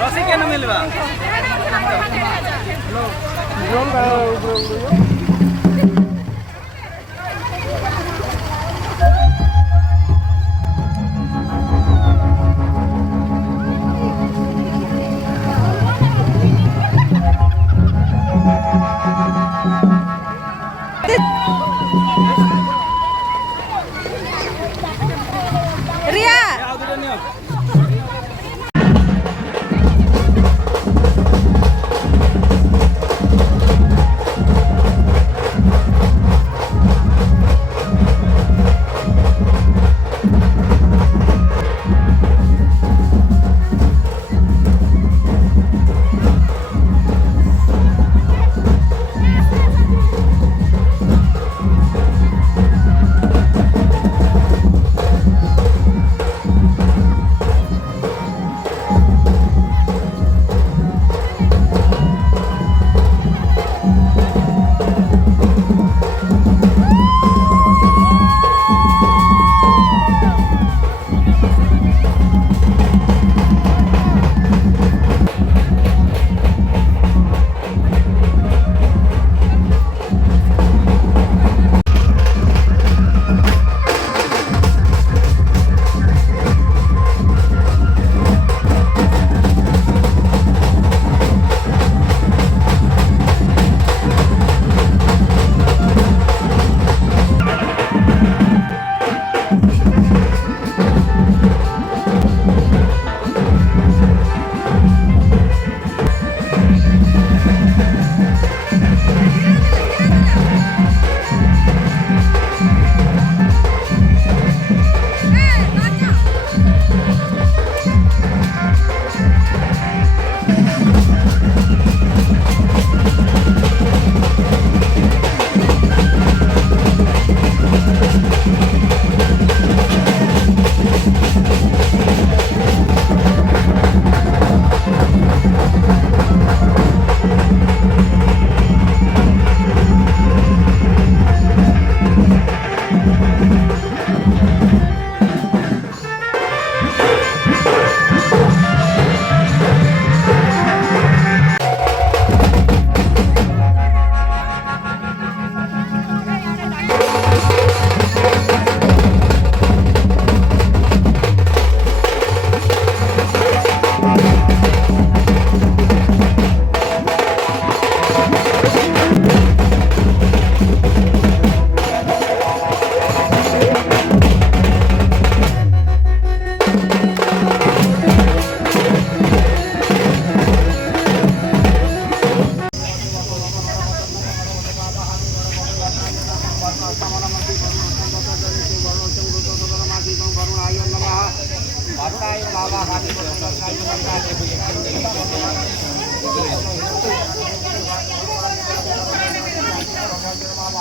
रसी केन मिलबा रिया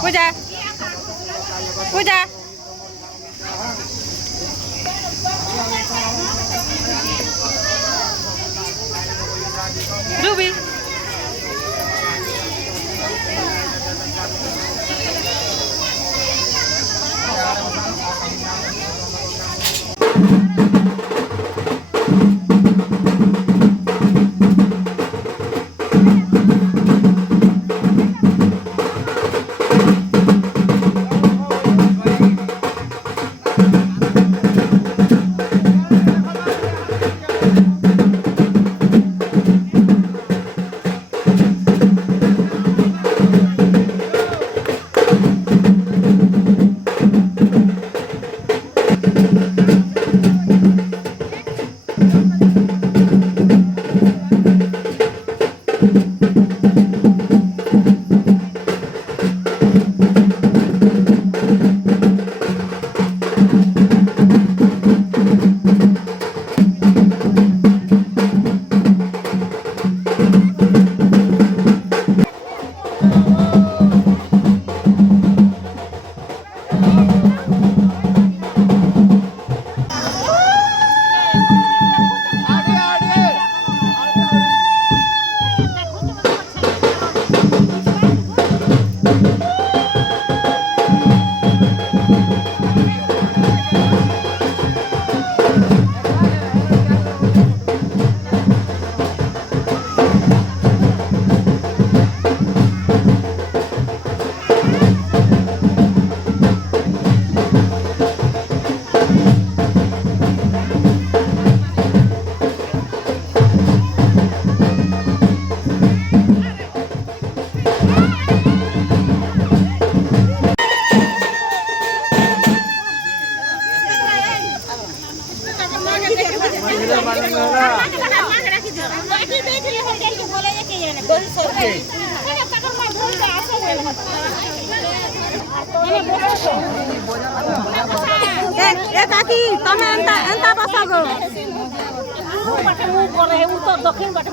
पूजा पूजा रूबी काकी तमे एंता बसगो उत्तर दक्षिण बाटे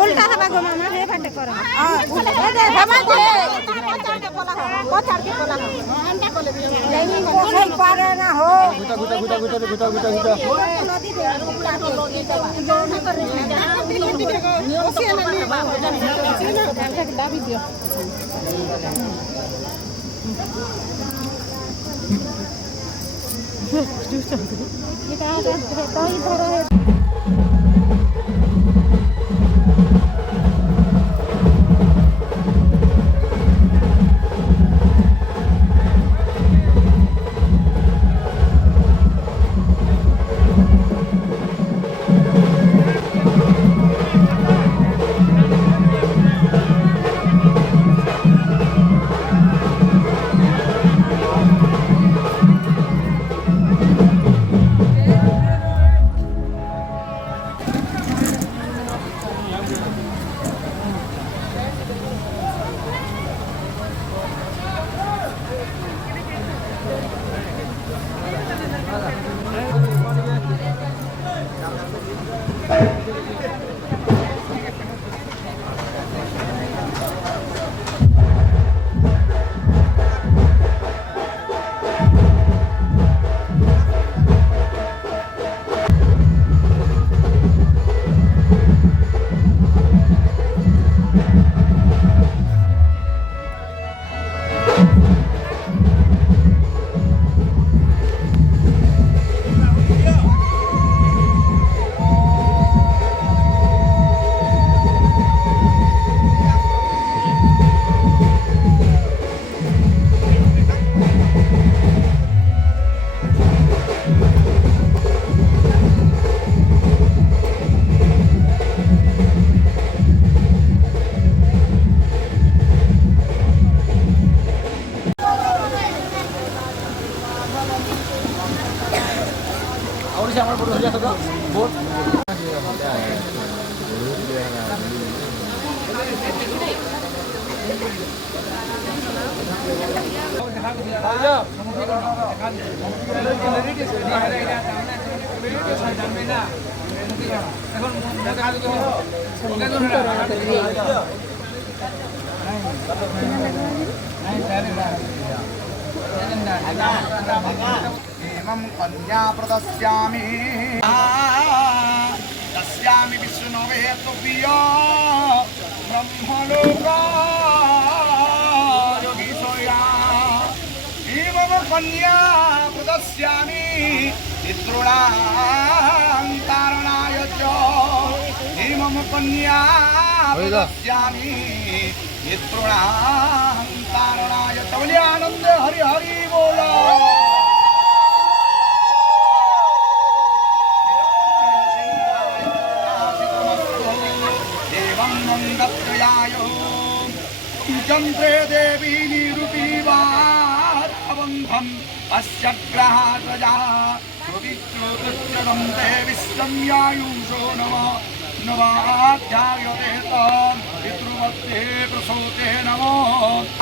उल्टा हवा गो मामा हे बाटे कर हवा दे पछाड़ के बोला अंडा कोले नहीं कोले पारे ना हो गुटा नदी दे उल्टा के ना करे ओसिया ना दाबी दियो ये कहां है तो इधर है एवं कन्या प्रदस्यामि दस्यामि विष्णवे तुभ्य ब्रह्मलोका योगीशया एवं कन्या प्रदस्यामि पितॄणां च एवं कन्या प्रदस्यामि पितॄणां तारणाय च बोलिए आनंद हरि हरि बोलो। चंद्रे देवी निरूपीवाबंधम अस्य ग्रहात्वजा सुविश्रुतुच्चगन्ते विश्वम्यायुषो नवाध्यायते पितृवत्ते प्रसूते नमो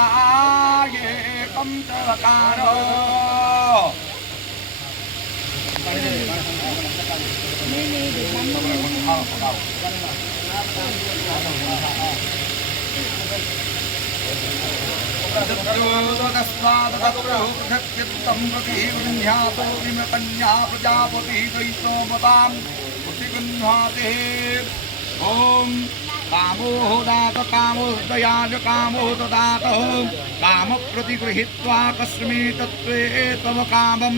आयेकं चकार पृथक्चित्तं प्रति गृह्णातो विमकन्या प्रजापति वैष्णवतां प्रतिगृह्णाते। ॐ कामो दात कामो दयाज कामो ददात काम प्रतिगृहीत्वा कस्मै तत्त्वे तव कामं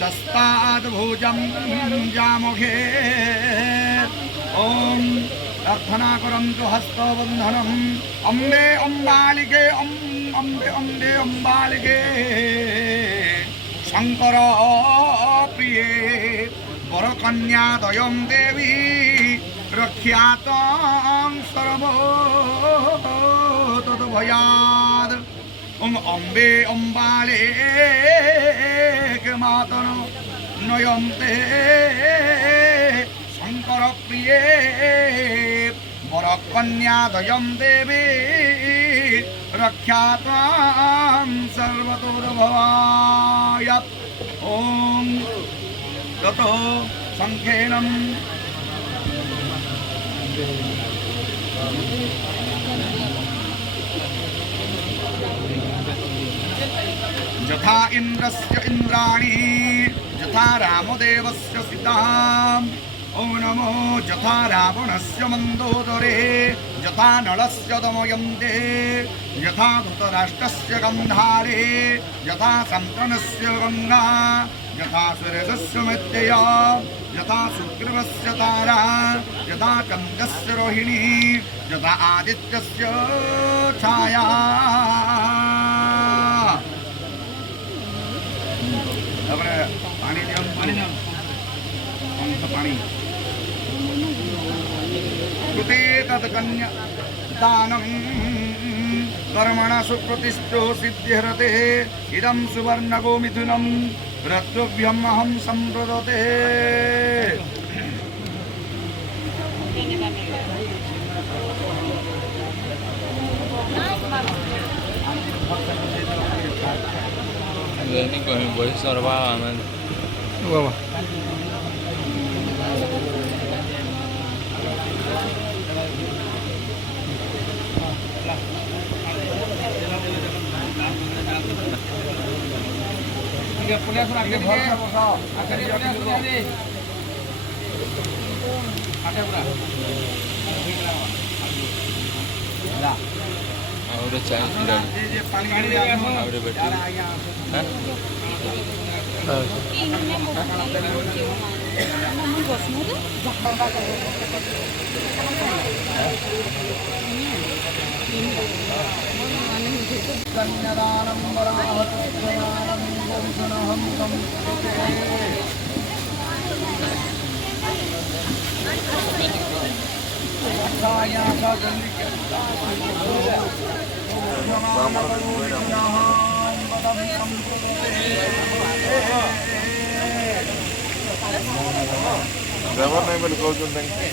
शस्ताद् भोजं जामघे। ॐ प्रार्थना करन्तु हस्तबन्धनम् अम्बे अम्बालिके अम्बे अम्बे अम्बालिके शंकर प्रिये वरकन्यादयं देवी रक्ष्यातं सर्वो तद्भयात्। ओम अम्बे अम्बाले मातन नयन्ते शंकर प्रिये वरकन्यादयं देवी रक्ष्यात्वां सर्वतोर्भवायत्। ॐ ततो संख्येनं यथा इंद्रस्य इंद्राणी यथा रामदेवस्य सीताम्। ॐ नमो यथा रावणस्य मन्दोदरे यथा नलस्य दमयन्ते यथा धृतराष्ट्रस्य गन्धारे यथा शन्तनस्य गङ्गा यथा सुरेशस्य मैत्रेय यथा सुग्रीवस्य तारा यथा चन्द्रस्य रोहिणी यथा आदित्यस्य छाया। पानी कृते तत्कन्या दानं कर्मणा सुप्रतिष्ठो सिद्ध्यर्थे इदं सुवर्णगो मिथुनं रत्तव्यम् अहं संप्रदते। ini kau boleh sorba aman. Wow. Police आगे भर बसा आगे पुलिस आगे आगे पूरा ला और चाय ये पानी और बैठी हां कन्यादानं वराहतुदानं वंशनहं संस्कृते साया सा जल्दी के ड्राइवर नहीं बोल कौन सुन देंगे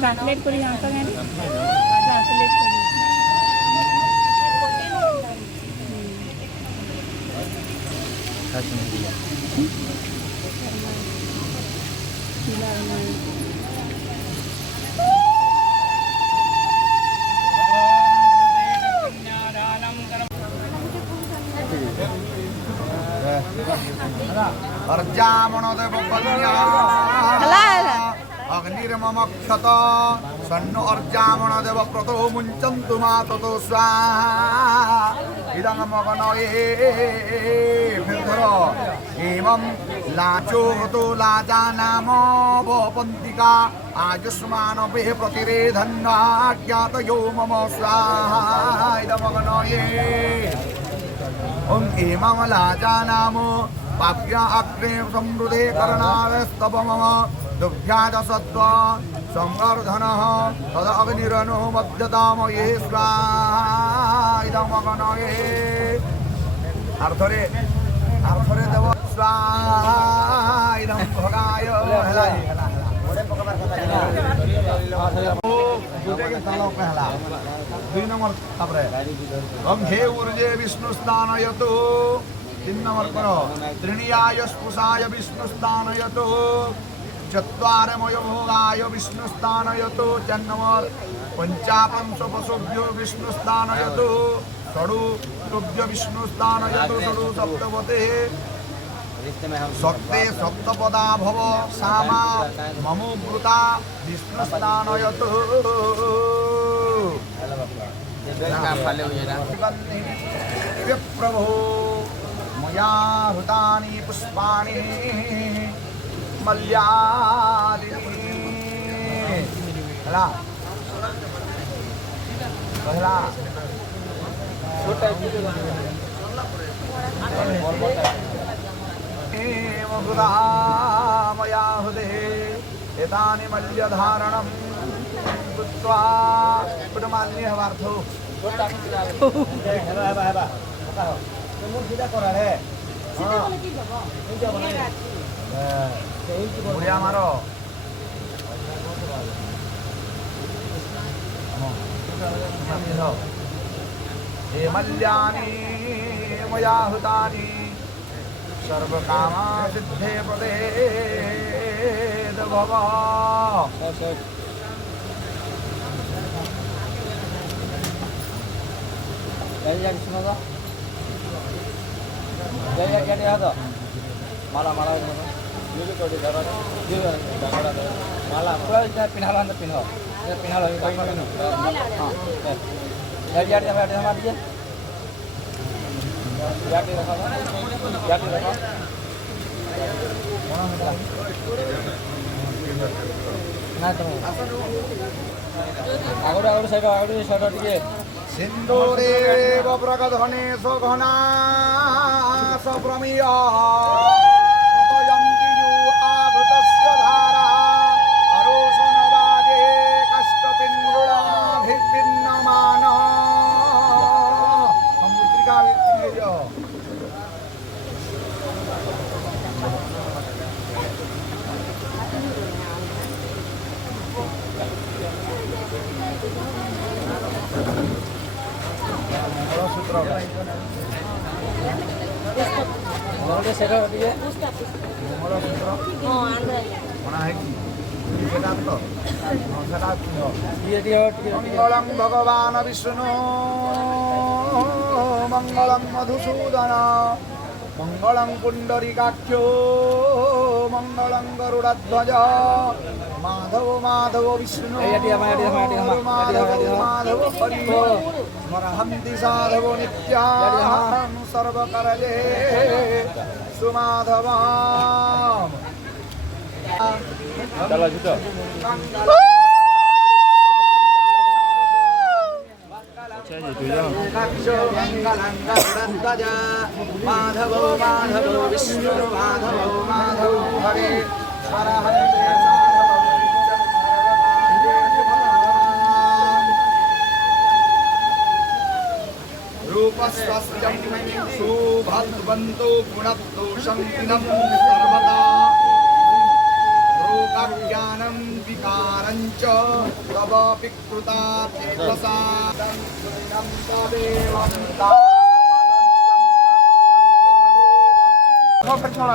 ट्रांसलेट करी यहाँ का ट्रांसलेट करी अर्जामणदेव कन्या अग्निर्ममक्षत सन्नो अर्जामणदेव प्रतो मुञ्चन्तु मा ततो स्वाहा इदं मगनये फिरधरो एवं लाचो हतो लाजा नाम वपन्तिका आयुष्मान वेह प्रतिरेधन्नाज्ञातयो मम स्वाहा इदं मगनये ओम एमं लाजा नाम पाप्या अग्रे समृद्धे करणावस्तव मम दुभ्याद सत्व संवर्धनः तद अग्निरनो मध्यतामये स्वाहा इदं मगनये अर्थरे देव स्वाहा इदं भगाय दुई नंबर तापरे ओम हे ऊर्जे विष्णु स्थानयतो 3 नंबर करो त्रिणियाय स्पुषाय विष्णु स्थानयतो चत्वारमय भोगाय विष्णु स्थानयतो 4 नंबर पंचापंच पशुभ्यो विष्णु स्थानयतो षडु तुभ्य विष्णु स्थानयतो षडु सप्तवते सत्ते सप्तपदा भव सामा ममोवृता विष्णु स्थानयतो प्रभो मया हृतानि पुष्पाणि मल्यादिनी कहला मया हृदे एतानि मल्यधारणं कृत्वा कुटुमान्यवार्थो हे मल्यानि मया हृतानि सर्वकामा सिद्धे पदे भव माला माला माला पिन्हा अंदर पिन्हो पिन्हा लो सिंदूरेव प्रगधने सघना सप्रमीय आवृतस्य धारा अरोषणवाजे कष्टपिङ्गुलाभिन्नमान मंगलम भगवान विष्णु मंगलम मधुसूदन मंगलम पुंडरीकाक्षो मंगलम गरुड़ध्वज माधव माधव विष्णु माधव माधव हरि स्मरहन्ति साधव नित्यां सर्वकरये सुमाधवम् चलो जुटो माधव माधव विष्णु माधव माधव हरे रूपस्वस्यं सुभद्वन्तो गुणदोषं विनं सर्वदा रोगज्ञानं विकारं च तव विकृता चेतसा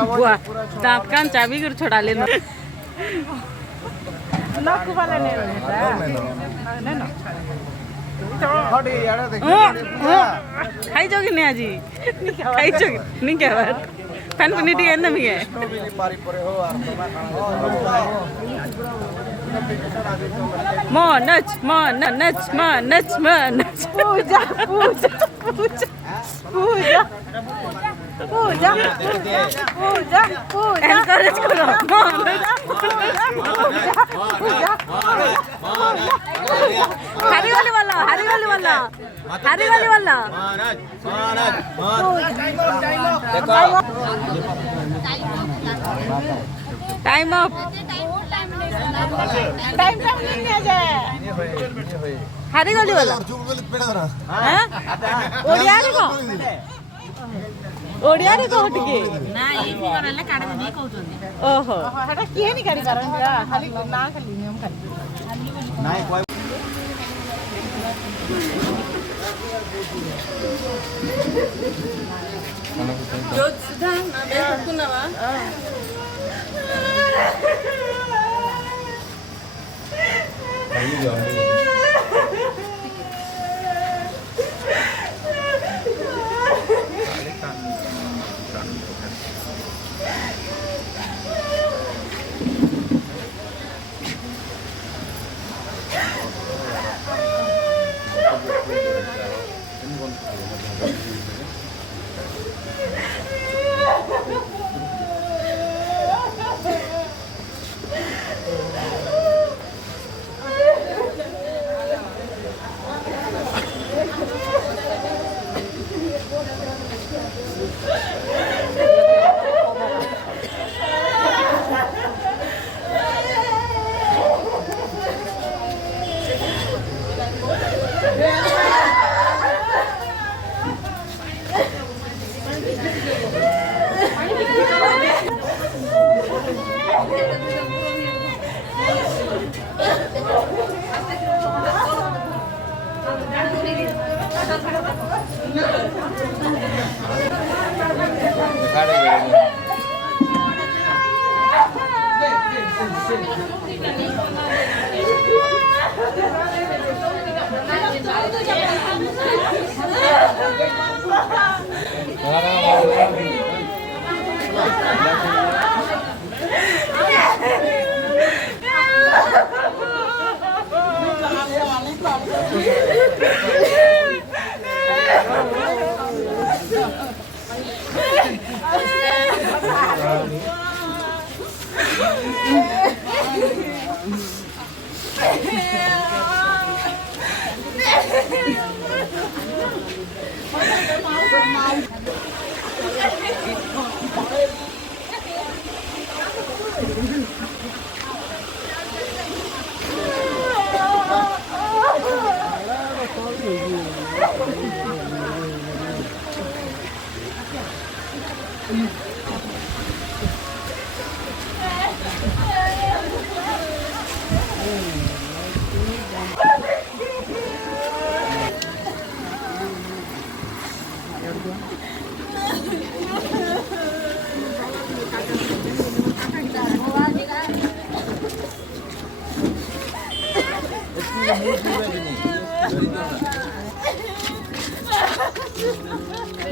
बुआ दांत कान चाबी कर छोड़ा लेना नक वाला नहीं खाई जोगी नहीं आजी खाई जोगी नहीं क्या बात फैन पनीटी है ना मिगे मो नच पूजा पूजा पूजा पूजा पूजा पूजा पूजा एनकरेज करो मो हरी वाली वाला टाइम अप टाइम नहीं आ जाए हरी वाली वाला ओडिया रे कोटिके ना ये भी करले काढे नहीं कहउतोनी ओहो हटा किए नहीं करी कारण खाली ना खाली नियम खाली नाही कोई जो सुधा ना बे कुनावा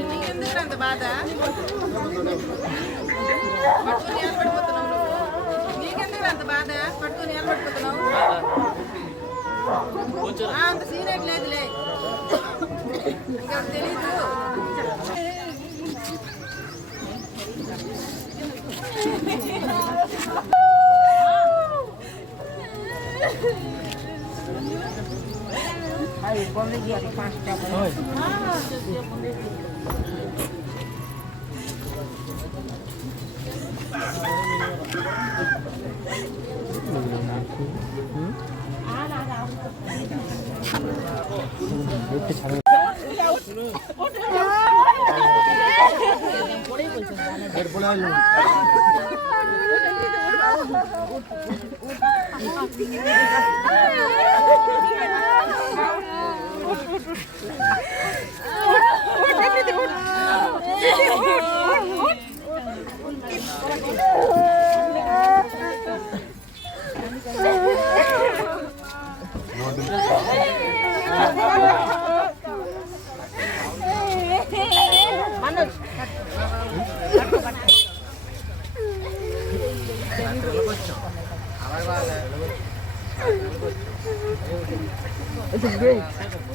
నీకెందుకు అంత బాధ పట్టుకుని నిలబడిపోతున్నావు నువ్వు నీకెందుకు అంత బాధ పట్టుకుని నిలబడిపోతున్నావు అంత సీరియట్ లేదులే ఇంకెవరు తెలీదు It's great.